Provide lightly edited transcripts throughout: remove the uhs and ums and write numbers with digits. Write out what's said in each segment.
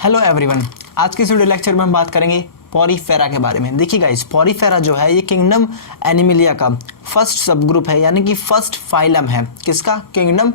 Hello everyone, आज के इस वीडियो लेक्चर में हम बात करेंगे पॉरीफेरा के बारे में। देखिए गाइस, पॉरीफेरा जो है ये किंगडम एनिमिलिया का फर्स्ट सब ग्रुप है, यानी कि फर्स्ट फाइलम है। किसका? किंगडम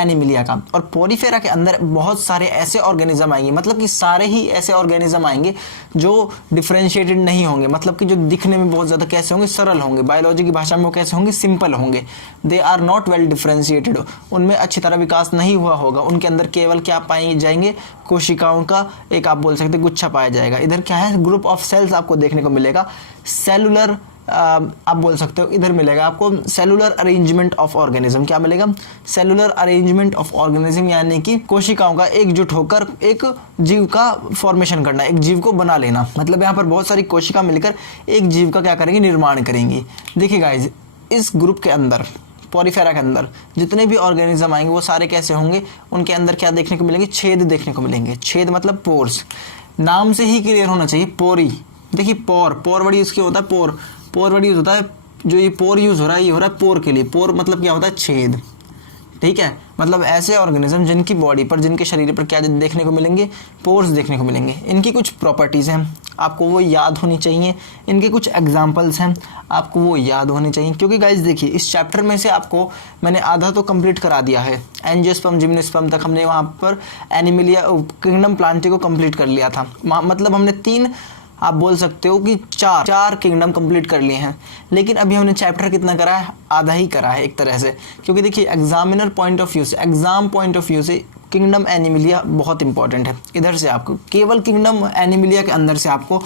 एनिमिलिया का। और पॉरीफेरा के अंदर बहुत सारे ऐसे ऑर्गेनिज्म आएंगे, मतलब कि सारे ही ऐसे ऑर्गेनिज्म आएंगे जो डिफरेंशिएटेड नहीं होंगे, मतलब कि जो दिखने में बहुत ज़्यादा कैसे होंगे, सरल होंगे। बायोलॉजी की भाषा में वो कैसे होंगे? सिंपल होंगे। They are not well differentiated, उनमें अच्छी तरह विकास नहीं हुआ होगा। उनके अंदर केवल क्या पाए जाएंगे? कोशिकाओं का एक आप बोल सकते गुच्छा पाया जाएगा। इधर क्या है? ग्रुप ऑफ सेल्स आपको देखने को मिलेगा। सेलुलर आप बोल सकते हो, इधर मिलेगा आपको सेलुलर अरेंजमेंट ऑफ ऑर्गेनिज्म। क्या मिलेगा? सेलुलर अरेंजमेंट ऑफ ऑर्गेनिज्म, यानी कि कोशिकाओं का एकजुट होकर एक जीव का फॉर्मेशन करना, एक जीव को बना लेना। मतलब यहाँ पर बहुत सारी कोशिका मिलकर एक जीव का क्या करेंगे? निर्माण करेंगी। देखिए गाइज, इस ग्रुप के अंदर पॉरीफेरा के अंदर जितने भी ऑर्गेनिज्म आएंगे वो सारे कैसे होंगे? उनके अंदर क्या देखने को मिलेंगे? छेद देखने को मिलेंगे। छेद मतलब पोर्स। नाम से ही क्लियर होना चाहिए, पोरी। देखिए पोर वर्ड यूज क्या होता है? पोर वर्ड यूज होता है, जो ये पोर यूज हो रहा है ये हो रहा है पोर के लिए। पोर मतलब क्या होता है? छेद। ठीक है, मतलब ऐसे ऑर्गेनिज्म जिनकी बॉडी पर, जिनके शरीर पर क्या देखने को मिलेंगे? पोर्स देखने को मिलेंगे। इनकी कुछ प्रॉपर्टीज़ हैं, आपको वो याद होनी चाहिए। इनके कुछ एग्जांपल्स हैं, आपको वो याद होने चाहिए। क्योंकि गाइज देखिए, इस चैप्टर में से आपको मैंने आधा तो कंप्लीट करा दिया है। एंजियोस्पर्म जिम्नोस्पर्म तक हमने वहाँ पर एनिमिलिया किंगडम प्लांटी को कंप्लीट कर लिया था। मतलब हमने तीन, आप बोल सकते हो कि चार किंगडम कंप्लीट कर लिए हैं। लेकिन अभी हमने चैप्टर कितना करा है? आधा ही करा है एक तरह से। क्योंकि देखिए, एग्जामिनर पॉइंट ऑफ व्यू से, एग्जाम पॉइंट ऑफ व्यू से किंगडम एनिमिलिया बहुत इंपॉर्टेंट है। इधर से आपको केवल किंगडम एनिमिलिया के अंदर से आपको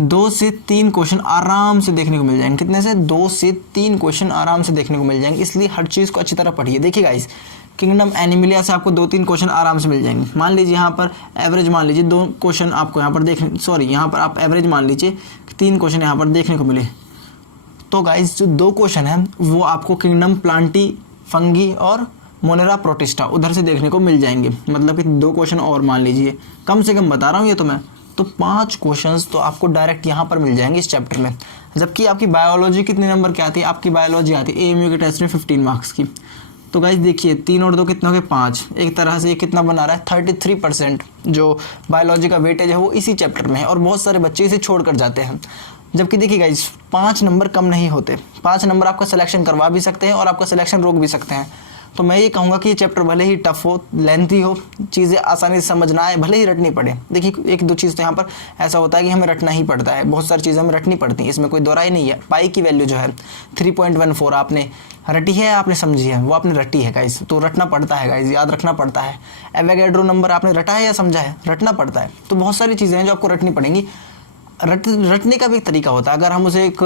2 से 3 क्वेश्चन आराम से देखने को मिल जाएंगे। कितने से? 2 से 3 क्वेश्चन आराम से देखने को मिल जाएंगे। इसलिए हर चीज़ को अच्छी तरह पढ़िए। देखिए गाइस, किंगडम एनिमिलिया से आपको 2-3 क्वेश्चन आराम से मिल जाएंगे। मान लीजिए यहाँ पर एवरेज मान लीजिए 2 क्वेश्चन आपको यहाँ पर यहाँ पर आप एवरेज मान लीजिए 3 क्वेश्चन यहाँ पर देखने को मिले। तो गाइस, जो 2 क्वेश्चन हैं वो आपको किंगडम प्लांटी, फंगी और मोनेरा प्रोटिस्टा उधर से देखने को मिल जाएंगे। मतलब कि 2 क्वेश्चन और मान लीजिए, कम से कम बता रहा हूँ ये तो मैं, तो 5 क्वेश्चंस तो आपको डायरेक्ट यहाँ पर मिल जाएंगे इस चैप्टर में। जबकि आपकी बायोलॉजी कितने नंबर की आती है? आपकी बायोलॉजी आती है एएमयू के टेस्ट में 15 मार्क्स की। तो गाइस देखिए, 3 और 2 कितना हो गए? 5। एक तरह से ये कितना बना रहा है? 33% जो बायोलॉजी का वेटेज है वो इसी चैप्टर में है। और बहुत सारे बच्चे इसे छोड़ कर जाते हैं। जबकि देखिए गाइस, 5 नंबर कम नहीं होते। 5 नंबर आपका सिलेक्शन करवा भी सकते हैं और आपका सिलेक्शन रोक भी सकते हैं। तो मैं ये कहूँगा कि ये चैप्टर भले ही टफ हो, लेंथी हो, चीज़ें आसानी से समझ ना आए, भले ही रटनी पड़े। देखिए, 1-2 चीज़ तो यहाँ पर ऐसा होता है कि हमें रटना ही पड़ता है। बहुत सारी चीज़ें हमें रटनी पड़ती हैं, इसमें कोई दो राय नहीं है। पाई की वैल्यू जो है 3.14 आपने रटी है, आपने समझी है, वो आपने रटी है गाइस। तो रटना पड़ता है गाइस, याद रखना पड़ता है। एवोगैड्रो नंबर आपने रटा है या समझा है? रटना पड़ता है। तो बहुत सारी चीज़ें हैं जो आपको रटनी पड़ेंगी। रटने का भी एक तरीका होता है। अगर हम उसे एक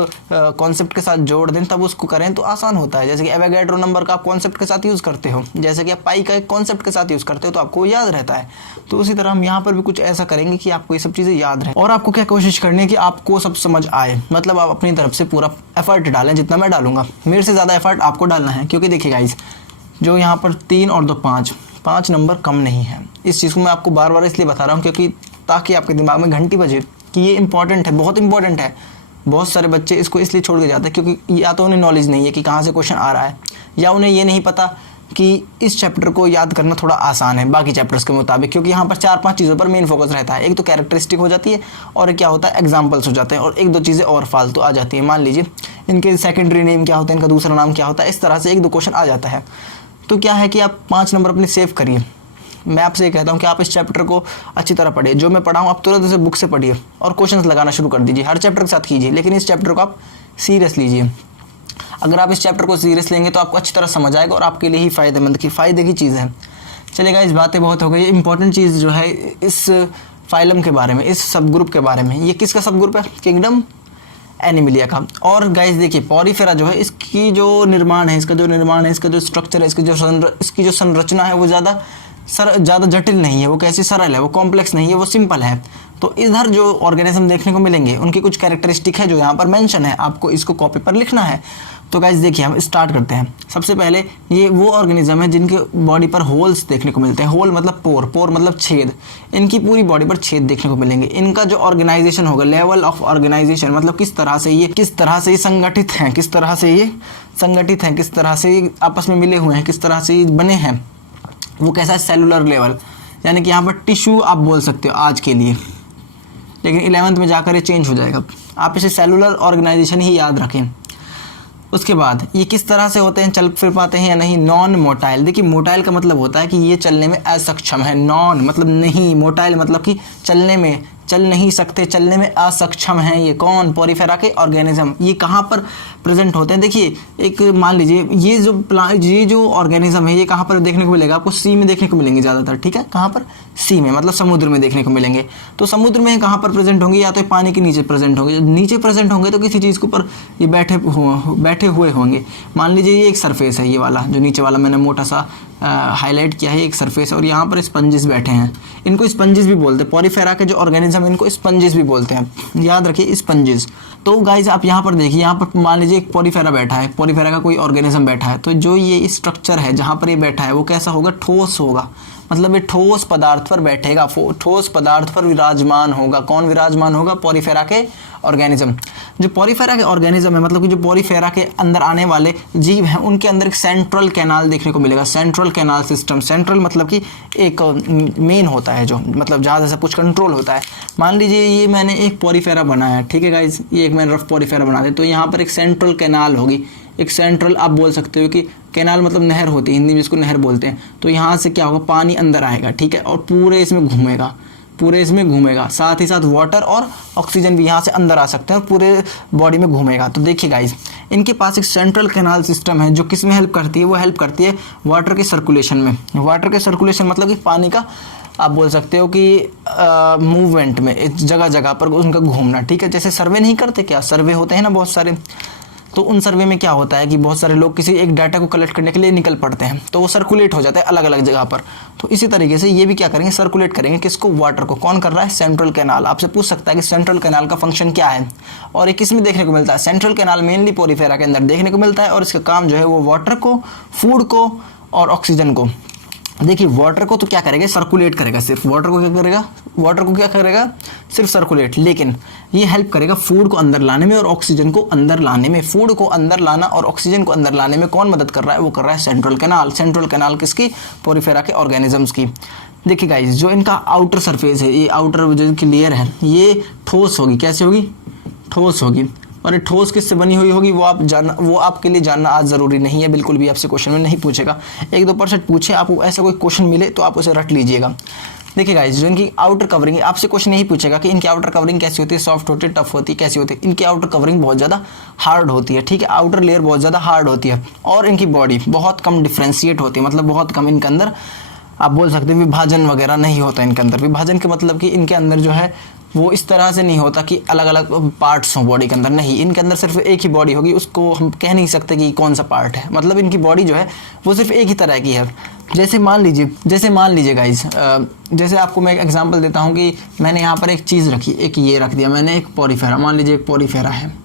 कॉन्सेप्ट के साथ जोड़ दें तब उसको करें तो आसान होता है। जैसे कि एवोगैड्रो नंबर का आप कॉन्सेप्ट के साथ यूज़ करते हो, जैसे कि आप पाई का एक कॉन्सेप्ट के साथ यूज़ करते हो, तो आपको याद रहता है। तो उसी तरह हम यहाँ पर भी कुछ ऐसा करेंगे कि आपको ये सब चीज़ें याद रहे। और आपको क्या कोशिश करनी है कि आपको सब समझ आए। मतलब आप अपनी तरफ से पूरा एफर्ट डालें, जितना मैं डालूंगा। मेरे से ज़्यादा एफर्ट आपको डालना है। क्योंकि देखिए गाइस, जो यहाँ पर 3 और 2 5 नंबर कम नहीं है। इस चीज़ को मैं आपको बार बार इसलिए बता रहा हूँ क्योंकि ताकि आपके दिमाग में घंटी बजे कि ये इंपॉर्टेंट है, बहुत इंपॉर्टेंट है। बहुत सारे बच्चे इसको इसलिए छोड़ के जाते हैं क्योंकि या तो उन्हें नॉलेज नहीं है कि कहाँ से क्वेश्चन आ रहा है, या उन्हें ये नहीं पता कि इस चैप्टर को याद करना थोड़ा आसान है बाकी चैप्टर्स के मुताबिक। क्योंकि यहाँ पर 4-5 चीज़ों पर मेन फोकस रहता है। एक तो कैरेक्टरिस्टिक हो जाती है, और क्या होता है? एग्जाम्पल्स हो जाते हैं, और 1-2 चीज़ें और फालतू आ जाती हैं। मान लीजिए इनके सेकेंडरी नेम क्या होता है, इनका दूसरा नाम क्या होता है, इस तरह से 1-2 क्वेश्चन आ जाता है। तो क्या है कि आप 5 नंबर अपने सेव करिए। मैं आपसे ये कहता हूँ कि आप इस चैप्टर को अच्छी तरह पढ़िए। जो मैं पढ़ाऊँ आप तुरंत उसे बुक से पढ़िए और क्वेश्चंस लगाना शुरू कर दीजिए। हर चैप्टर के साथ कीजिए, लेकिन इस चैप्टर को आप सीरियस लीजिए। अगर आप इस चैप्टर को सीरियस लेंगे तो आपको अच्छी तरह समझ आएगा और आपके लिए ही फ़ायदे की चीज़ है। चलेगा, इस बातें बहुत हो गई। इंपॉर्टेंट चीज़ जो है इस फाइलम के बारे में, इस सब ग्रुप के बारे में, ये किसका सब ग्रुप है? किंगडम एनिमिलिया का। और गाइस देखिए, पॉरीफेरा जो है, इसकी जो निर्माण है, इसका जो स्ट्रक्चर है, इसकी जो संरचना है वो ज़्यादा जटिल नहीं है। वो कैसी सरल है, वो कॉम्प्लेक्स नहीं है, वो सिंपल है। तो इधर जो ऑर्गेनिज्म देखने को मिलेंगे उनकी कुछ कैरेक्टरिस्टिक है जो यहाँ पर मेंशन है, आपको इसको कॉपी पर लिखना है। तो गाइस देखिए, हम स्टार्ट करते हैं। सबसे पहले ये वो ऑर्गेनिज्म है जिनके बॉडी पर होल्स देखने को मिलते हैं। होल मतलब पोर मतलब छेद। इनकी पूरी बॉडी पर छेद देखने को मिलेंगे। इनका जो ऑर्गेनाइजेशन होगा, लेवल ऑफ ऑर्गेनाइजेशन, मतलब किस तरह से ये संगठित हैं, किस तरह से ये आपस में मिले हुए हैं, किस तरह से ये बने हैं, वो कैसा है? Cellular level. यानी कि यहाँ पर टिश्यू आप बोल सकते हो आज के लिए, लेकिन 11th में जाकर ये चेंज हो जाएगा। आप इसे सेलुलर ऑर्गेनाइजेशन ही याद रखें। उसके बाद ये किस तरह से होते हैं, चल फिर पाते हैं या नहीं। नॉन मोटाइल, देखिए मोटाइल का मतलब होता है कि ये चलने में असक्षम है। नॉन मतलब नहीं, मोटाइल मतलब कि चलने में, चल नहीं सकते, चलने में असक्षम हैं। ये कौन, पोरीफेरा के ऑर्गेनिज्म। ये कहाँ पर प्रेजेंट होते हैं, देखिए एक मान लीजिए ये जो ऑर्गेनिज्म है ये कहाँ पर देखने को मिलेगा आपको, सी में देखने को मिलेंगे ज़्यादातर, ठीक है। कहाँ पर, सी में, मतलब समुद्र में देखने को मिलेंगे। तो समुद्र में कहाँ पर प्रेजेंट होंगे, या तो पानी के नीचे प्रेजेंट होंगे। नीचे प्रेजेंट होंगे तो किसी चीज़ के ऊपर ये बैठे हुए होंगे। मान लीजिए ये एक सरफेस है, ये वाला जो नीचे वाला मैंने मोटा सा हाईलाइट किया है, एक सरफेस है और यहाँ पर स्पंजेस बैठे हैं। इनको स्पंजेस भी बोलते हैं, पोरीफेरा के जो ऑर्गेनिज्म इनको स्पंजेस भी बोलते हैं, याद रखिए स्पंजेस। तो गाइज आप यहाँ पर देखिए, यहाँ पर मान लीजिए एक पोरीफेरा बैठा है, पोरीफेरा का कोई ऑर्गेनिज्म बैठा है, तो जो ये स्ट्रक्चर है जहाँ पर ये बैठा है वो कैसा होगा, ठोस होगा। मतलब ये ठोस पदार्थ पर बैठेगा, ठोस पदार्थ पर विराजमान होगा। कौन विराजमान होगा, पोरीफेरा के ऑर्गेनिज्म। जो पोरीफेरा के ऑर्गेनिज्म है, मतलब कि जो पोरीफेरा के अंदर आने वाले जीव हैं उनके अंदर एक सेंट्रल कैनाल देखने को मिलेगा। सेंट्रल कैनाल सिस्टम, सेंट्रल मतलब कि एक मेन होता है, जो मतलब जहाँ से कुछ कंट्रोल होता है। मान लीजिए ये मैंने एक पोरीफेरा बनाया है, ठीक है गाइज, ये एक मैंने रफ पोरीफेरा बना दिया, तो यहाँ पर एक सेंट्रल कैनाल होगी। एक सेंट्रल आप बोल सकते हो कि कैनाल मतलब नहर होती है, हिंदी में इसको नहर बोलते हैं। तो यहाँ से क्या होगा, पानी अंदर आएगा, ठीक है, और पूरे इसमें घूमेगा। साथ ही साथ वाटर और ऑक्सीजन भी यहाँ से अंदर आ सकते हैं और पूरे बॉडी में घूमेगा। तो देखिए गाइज, इनके पास एक सेंट्रल कैनाल सिस्टम है जो किस में हेल्प करती है, वो हेल्प करती है वाटर के सर्कुलेशन में। वाटर के सर्कुलेशन मतलब कि पानी का आप बोल सकते हो कि मूवमेंट में, जगह जगह पर उनका घूमना, ठीक है। जैसे सर्वे नहीं करते क्या, सर्वे होते हैं ना बहुत सारे, तो उन सर्वे में क्या होता है कि बहुत सारे लोग किसी एक डाटा को कलेक्ट करने के लिए निकल पड़ते हैं, तो वो सर्कुलेट हो जाता है अलग अलग जगह पर। तो इसी तरीके से ये भी क्या करेंगे, सर्कुलेट करेंगे। किसको, वाटर को। कौन कर रहा है, सेंट्रल कैनाल। आपसे पूछ सकता है कि सेंट्रल कैनाल का फंक्शन क्या है, और ये किस में देखने को मिलता है। सेंट्रल कैनाल मेनली पोरीफेरा के अंदर देखने को मिलता है, और इसका काम जो है वो वाटर को, फूड को और ऑक्सीजन को। देखिए वाटर को तो क्या करेगा, सर्कुलेट करेगा, सिर्फ वाटर को क्या करेगा, सिर्फ सर्कुलेट। लेकिन ये हेल्प करेगा फूड को अंदर लाने में और ऑक्सीजन को अंदर लाने में। फूड को अंदर लाना और ऑक्सीजन को अंदर लाने में कौन मदद कर रहा है, वो कर रहा है सेंट्रल कैनाल। सेंट्रल कैनाल किसकी, पोरीफेरा के ऑर्गेनिजम्स की। देखिए गाइज, जो इनका आउटर सरफेस है, ये आउटर जो इनकी लेयर है, ये ठोस होगी। कैसे होगी, ठोस होगी। और ये ठोस किससे बनी हुई होगी, वो आपके लिए जानना आज ज़रूरी नहीं है, बिल्कुल भी आपसे क्वेश्चन में नहीं पूछेगा। 1-2% पूछे आपको, ऐसा कोई क्वेश्चन मिले तो आप उसे रट लीजिएगा। देखिए गाइज, जो इनकी आउटर कवरिंग है, आपसे क्वेश्चन नहीं पूछेगा कि इनकी आउटर कवरिंग कैसी होती है, सॉफ्ट होती है, टफ होती है, कैसी होती है। इनकी आउटर कवरिंग बहुत ज़्यादा हार्ड होती है, ठीक है। आउटर लेयर बहुत ज़्यादा हार्ड होती है, और इनकी बॉडी बहुत कम डिफ्रेंशिएट होती है, मतलब बहुत कम इनके अंदर आप बोल सकते हैं विभाजन वगैरह नहीं होता इनके अंदर। विभाजन के मतलब कि इनके अंदर जो है वो इस तरह से नहीं होता कि अलग अलग पार्ट्स हों बॉडी के अंदर, नहीं। इनके अंदर सिर्फ एक ही बॉडी होगी, उसको हम कह नहीं सकते कि कौन सा पार्ट है। मतलब इनकी बॉडी जो है वो सिर्फ एक ही तरह की है। जैसे मान लीजिए गाइज, जैसे आपको मैं एक एग्जांपल देता हूँ कि मैंने यहाँ पर एक चीज़ रखी, एक ये रख दिया मैंने, एक पोरीफेरा, मान लीजिए एक पोरीफेरा है।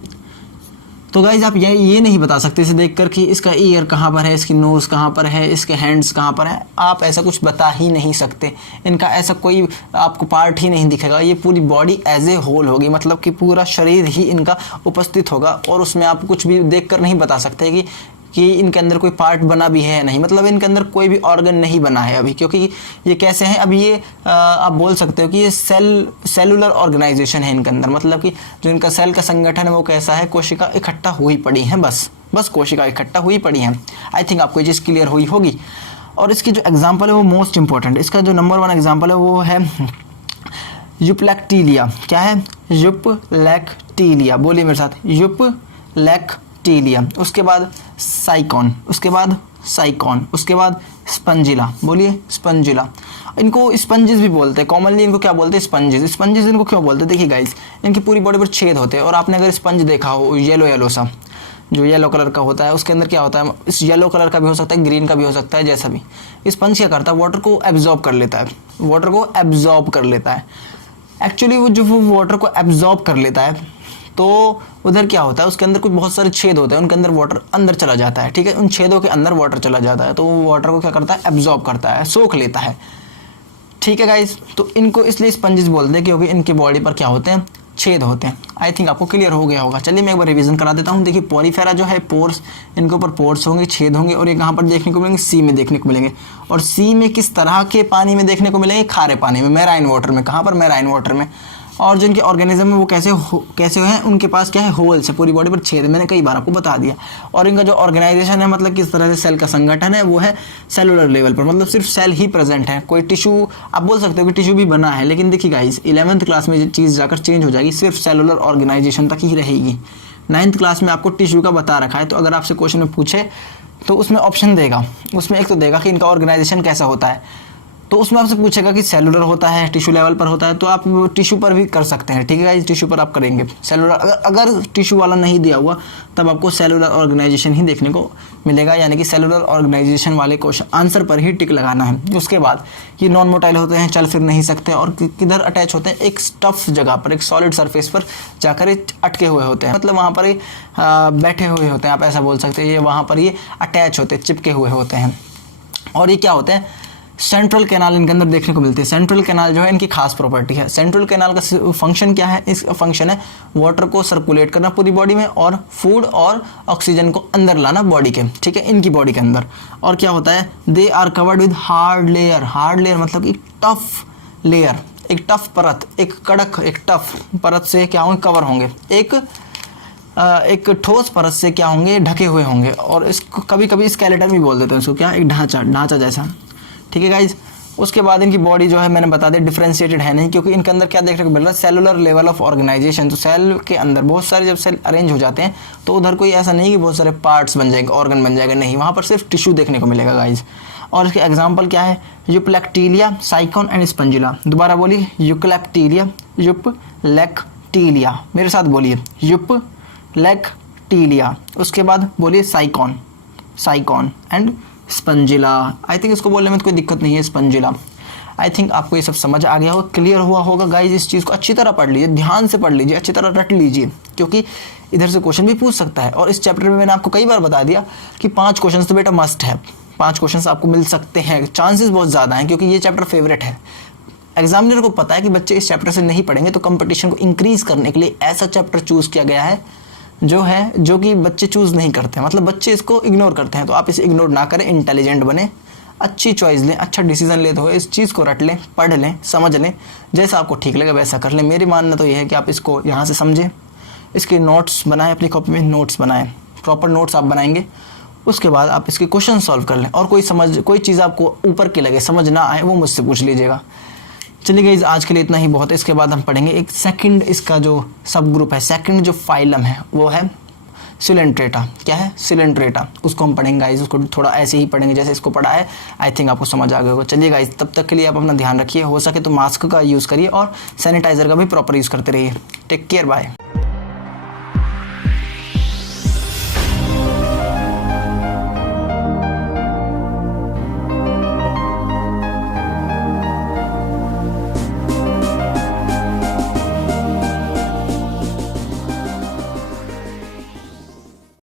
तो गाइज आप ये नहीं बता सकते इसे देखकर कि इसका ईयर कहाँ पर है, इसकी नोज़ कहाँ पर है, इसके हैंड्स कहाँ पर है। आप ऐसा कुछ बता ही नहीं सकते। इनका ऐसा कोई आपको पार्ट ही नहीं दिखेगा, ये पूरी बॉडी एज ए होल होगी, मतलब कि पूरा शरीर ही इनका उपस्थित होगा, और उसमें आप कुछ भी देखकर नहीं बता सकते कि इनके अंदर कोई पार्ट बना भी है या नहीं। मतलब इनके अंदर कोई भी ऑर्गन नहीं बना है अभी, क्योंकि ये कैसे हैं अभी, ये आप बोल सकते हो कि ये सेलुलर ऑर्गेनाइजेशन है इनके अंदर। मतलब कि जो इनका सेल का संगठन है वो कैसा है, कोशिका इकट्ठा हुई पड़ी हैं, बस कोशिका इकट्ठा हुई पड़ी हैं। आई थिंक आपको ये चीज़ क्लियर हुई होगी। और इसकी जो एग्जाम्पल है वो मोस्ट इंपॉर्टेंट, इसका जो नंबर 1 एग्जाम्पल है वो है यूप्लेक्टीलिया। क्या है, यूप्लेक्टीलिया, बोलिए मेरे साथ, यूप्लेक्टीलिया। उसके बाद साइकॉन, उसके बाद स्पंजिला, बोलिए स्पंजिला। इनको स्पंजेस भी बोलते हैं, कॉमनली इनको क्या बोलते हैं, स्पंजेस इनको क्यों बोलते हैं। देखिए गाइस, इनकी पूरी बॉडी पर छेद होते हैं, और आपने अगर स्पंज देखा हो येलो सा, जो येलो कलर का होता है, उसके अंदर क्या होता है, इस येलो कलर का भी हो सकता है, ग्रीन का भी हो सकता है, जैसा भी। स्पंज क्या करता है, वाटर को एब्जॉर्ब कर लेता है। एक्चुअली वो जो वाटर को एब्जॉर्ब कर लेता है, तो उधर क्या होता है, उसके अंदर कुछ बहुत सारे छेद होते हैं, उनके अंदर वाटर अंदर चला जाता है, ठीक है। उन छेदों के अंदर वाटर चला जाता है, तो वो वाटर को क्या करता है, एब्जॉर्ब करता है, सोख लेता है, ठीक है गाइस। तो इनको इसलिए स्पंजेस बोलते हैं क्योंकि इनकी बॉडी पर क्या होते हैं, छेद होते हैं। आई थिंक आपको क्लियर हो गया होगा। चलिए मैं एक बार रिवीजन करा देता हूँ। देखिए पोरीफेरा जो है पोर्स, इनके ऊपर पोर्स होंगे, छेद होंगे, और ये कहाँ पर देखने को मिलेंगे, सी में देखने को मिलेंगे। और सी में किस तरह के पानी में देखने को मिलेंगे, खारे पानी में, मैराइन वाटर में। कहाँ पर, मैराइन वाटर में। और जिनके ऑर्गेनिज्म है वो कैसे हैं, उनके पास क्या है, होल्स है, पूरी बॉडी पर छेद, मैंने कई बार आपको बता दिया। और इनका जो ऑर्गेनाइजेशन है, मतलब किस तरह से सेल का संगठन है, वो है सेलुलर लेवल पर, मतलब सिर्फ सेल ही प्रेजेंट है। कोई टिश्यू आप बोल सकते हो कि टिश्यू भी बना है, लेकिन देखिए गाइस 11th क्लास में ये चीज़ जाकर चेंज हो जाएगी, सिर्फ सेलुलर ऑर्गेनाइजेशन तक ही रहेगी। 9th क्लास में आपको टिश्यू का बता रखा है, तो अगर आपसे क्वेश्चन में पूछे तो उसमें ऑप्शन देगा, उसमें एक तो देगा कि इनका ऑर्गेनाइजेशन कैसा होता है, तो उसमें आपसे पूछेगा कि सेलुलर होता है, टिश्यू लेवल पर होता है, तो आप टिश्यू पर भी कर सकते हैं, ठीक है गाइस, टिश्यू पर आप करेंगे। सेलुलर अगर टिश्यू वाला नहीं दिया हुआ तब आपको सेलुलर ऑर्गेनाइजेशन ही देखने को मिलेगा, यानी कि सेलुलर ऑर्गेनाइजेशन वाले क्वेश्चन आंसर पर ही टिक लगाना है। उसके बाद ये नॉन मोटाइल होते हैं, चल फिर नहीं सकते, और किधर अटैच होते हैं, एक स्टफ जगह पर, एक सॉलिड सरफेस पर जाकर ये अटके हुए होते हैं, मतलब वहाँ पर ये बैठे हुए होते हैं, आप ऐसा बोल सकते हैं, ये वहाँ पर ये अटैच होते हैं, चिपके हुए होते हैं। और ये क्या होते हैं, सेंट्रल कैनाल इनके अंदर देखने को मिलती है। सेंट्रल कैनाल जो है इनकी खास प्रॉपर्टी है। सेंट्रल कैनाल का फंक्शन क्या है, इस फंक्शन है वाटर को सर्कुलेट करना पूरी बॉडी में, और फूड और ऑक्सीजन को अंदर लाना बॉडी के, ठीक है, इनकी बॉडी के अंदर। और क्या होता है, they are covered with hard layer. Hard layer मतलब एक टफ लेयर, एक टफ परत, एक कड़क, एक टफ परत से क्या होंगे, कवर होंगे, एक ठोस परत से क्या होंगे, ढके हुए होंगे। और इसको कभी कभी स्केलेटन भी बोल देते हैं इसको, क्या, एक ढांचा जैसा, ठीक है गाइज। उसके बाद इनकी बॉडी जो है मैंने बता दिया डिफरेंशिएटेड है नहीं, क्योंकि इनके अंदर क्या देखने को मिल रहा है, सेलुलर लेवल ऑफ ऑर्गेनाइजेशन। तो सेल के अंदर बहुत सारे जब सेल अरेंज हो जाते हैं तो उधर कोई ऐसा नहीं कि बहुत सारे पार्ट्स बन जाएंगे, ऑर्गन बन जाएगा, नहीं, वहाँ पर सिर्फ टिश्यू देखने को मिलेगा गाइज। और इसके एग्जाम्पल क्या है, यूप्लेक्टीलिया, साइकॉन एंड स्पंजिला। दोबारा बोलिए, यूप्लेक्टीलिया, यूप्लेक्टीलिया, मेरे साथ बोलिए, यूप्लेक्टीलिया। उसके बाद बोलिए साइकॉन एंड स्पंजिला। आई थिंक इसको बोलने में तो कोई दिक्कत नहीं है, स्पंजिला। आई थिंक आपको ये सब समझ आ गया होगा, क्लियर हुआ होगा गाइज। इस चीज़ को अच्छी तरह पढ़ लीजिए, ध्यान से पढ़ लीजिए, अच्छी तरह रट लीजिए, क्योंकि इधर से क्वेश्चन भी पूछ सकता है। और इस चैप्टर में मैंने आपको कई बार बता दिया कि 5 क्वेश्चन तो बेटा मस्ट है, 5 क्वेश्चन आपको मिल सकते हैं, चांसेस बहुत ज़्यादा हैं, क्योंकि ये चैप्टर फेवरेट है। एग्जामिनर को पता है कि बच्चे इस चैप्टर से नहीं पढ़ेंगे, तो कंपटीशन को इंक्रीज करने के लिए ऐसा चैप्टर चूज़ किया गया है जो कि बच्चे चूज़ नहीं करते, मतलब बच्चे इसको इग्नोर करते हैं। तो आप इसे इग्नोर ना करें, इंटेलिजेंट बने, अच्छी चॉइस लें, अच्छा डिसीजन लेते हुए इस चीज़ को रट लें, पढ़ लें, समझ लें, जैसा आपको ठीक लगे वैसा कर लें। मेरी मानना तो यह है कि आप इसको यहाँ से समझें, इसके नोट्स बनाएं, अपनी कॉपी में नोट्स बनाएं, प्रॉपर नोट्स आप बनाएंगे, उसके बाद आप इसके क्वेश्चन सॉल्व कर लें। और कोई चीज़ आपको ऊपर की लगे, समझ ना आए, वो मुझसे पूछ लीजिएगा। चलिए गाइस, आज के लिए इतना ही बहुत है। इसके बाद हम पढ़ेंगे एक सेकंड, इसका जो सब ग्रुप है, सेकंड जो फाइलम है वो है सिलेंट्रेटा। क्या है, सिलेंट्रेटा, उसको हम पढ़ेंगे गाइस, उसको थोड़ा ऐसे ही पढ़ेंगे जैसे इसको पढ़ा है। आई थिंक आपको समझ आ गया होगा। चलिए गाइस, तब तक के लिए आप अपना ध्यान रखिए, हो सके तो मास्क का यूज़ करिए और सैनिटाइज़र का भी प्रॉपर यूज़ करते रहिए। Take care, bye.